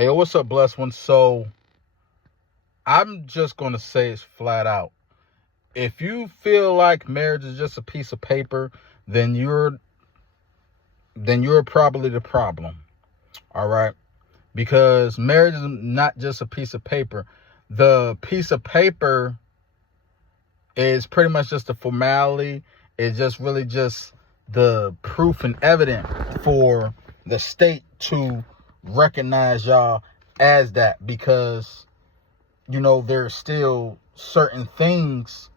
Hey, what's up, blessed one? So, I'm just going to say it's flat out. If you feel like marriage is just a piece of paper, then you're probably the problem. All right? Because marriage is not just a piece of paper. The piece of paper is pretty much just a formality. It's just really just the proof and evidence for the state to recognize y'all as that, because there's still certain things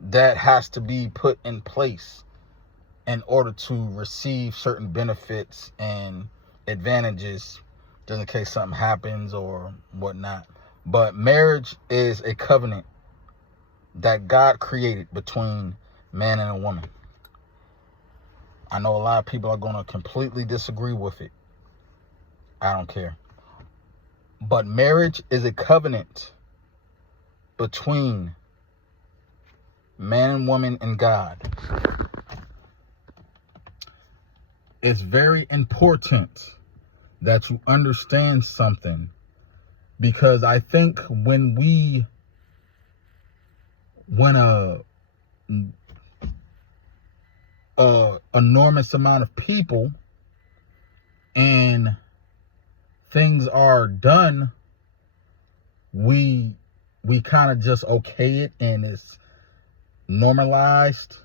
that has to be put in place in order to receive certain benefits and advantages just in case something happens or whatnot. But marriage is a covenant that God created between man and a woman. I know a lot of people are going to completely disagree with it. I don't care. But marriage is a covenant between man and woman and God. It's very important that you understand something, because I think when a enormous amount of people and things are done, we kind of just okay it and it's normalized.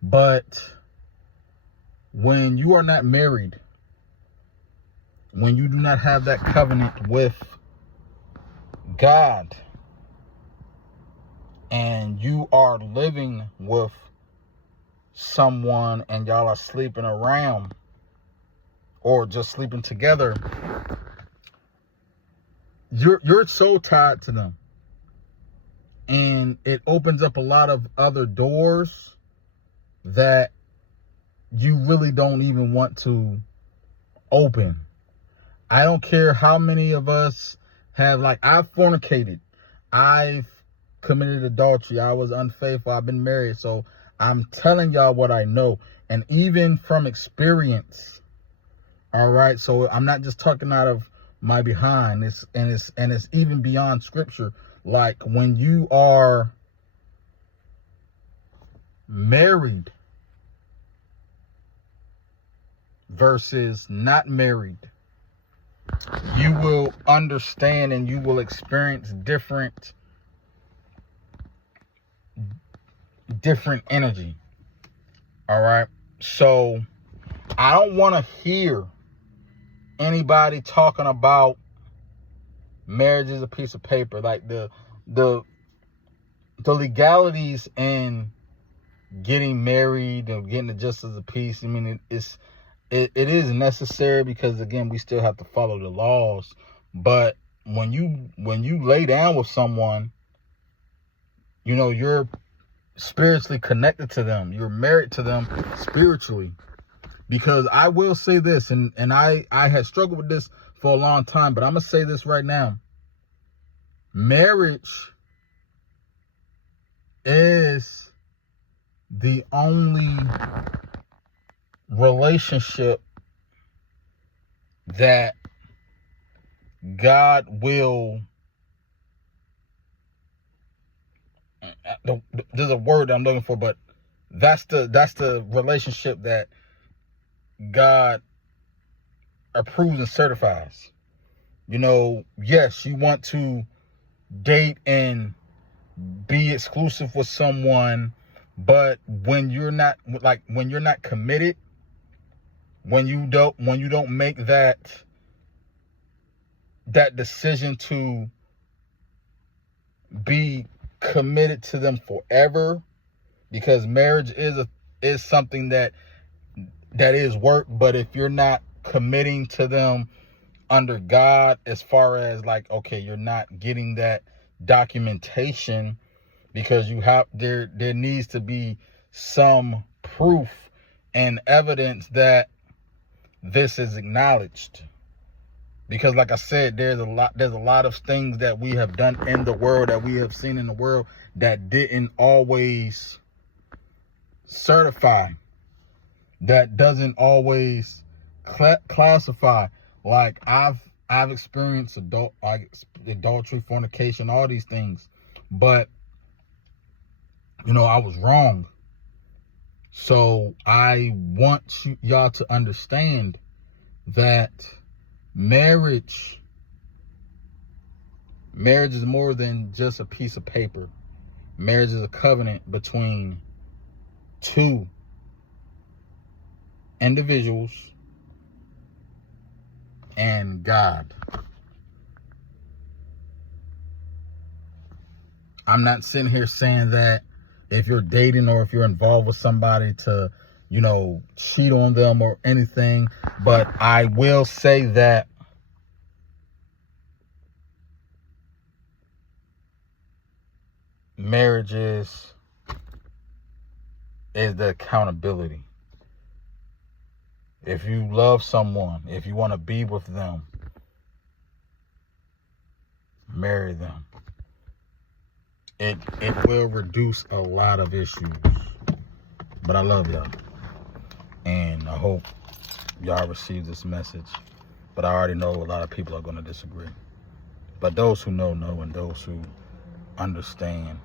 But when you are not married, when you do not have that covenant with God, and you are living with someone and y'all are sleeping around or just sleeping together, you're so tied to them, and it opens up a lot of other doors that you really don't even want to open. I don't care how many of us have, I've fornicated, I've committed adultery, I was unfaithful, I've been married, so I'm telling y'all what I know, and even from experience. All right, so I'm not just talking out of my behind. It's even beyond scripture. Like, when you are married versus not married, you will understand and you will experience different energy. All right, so I don't want to hear anybody talking about marriage is a piece of paper. Like, the legalities in getting married and getting it just as a piece. I mean, it is necessary, because again, we still have to follow the laws. But when you lay down with someone, you're spiritually connected to them. You're married to them spiritually. Because I will say this, and I had struggled with this for a long time, but I'm going to say this right now. Marriage is the only relationship that God will, there's a word that I'm looking for, but that's the relationship that God approves and certifies. Yes, you want to date and be exclusive with someone, but when you're not committed, when you don't make that decision to be committed to them forever, because marriage is something that is work. But if you're not committing to them under God, as far as you're not getting that documentation, because there needs to be some proof and evidence that this is acknowledged. Because like I said, there's a lot of things that we have done in the world, that we have seen in the world, that didn't always certify, that doesn't always classify. Like, I've I've experienced adultery, fornication, all these things. But, you know, I was wrong. So I want y'all to understand that marriage is more than just a piece of paper. Marriage is a covenant between two individuals and God. I'm not sitting here saying that if you're dating or if you're involved with somebody to, you know, cheat on them or anything, but I will say that marriage is the accountability. If you love someone, if you want to be with them, marry them. It will reduce a lot of issues. But I love y'all. And I hope y'all receive this message. But I already know a lot of people are going to disagree. But those who know, and those who understand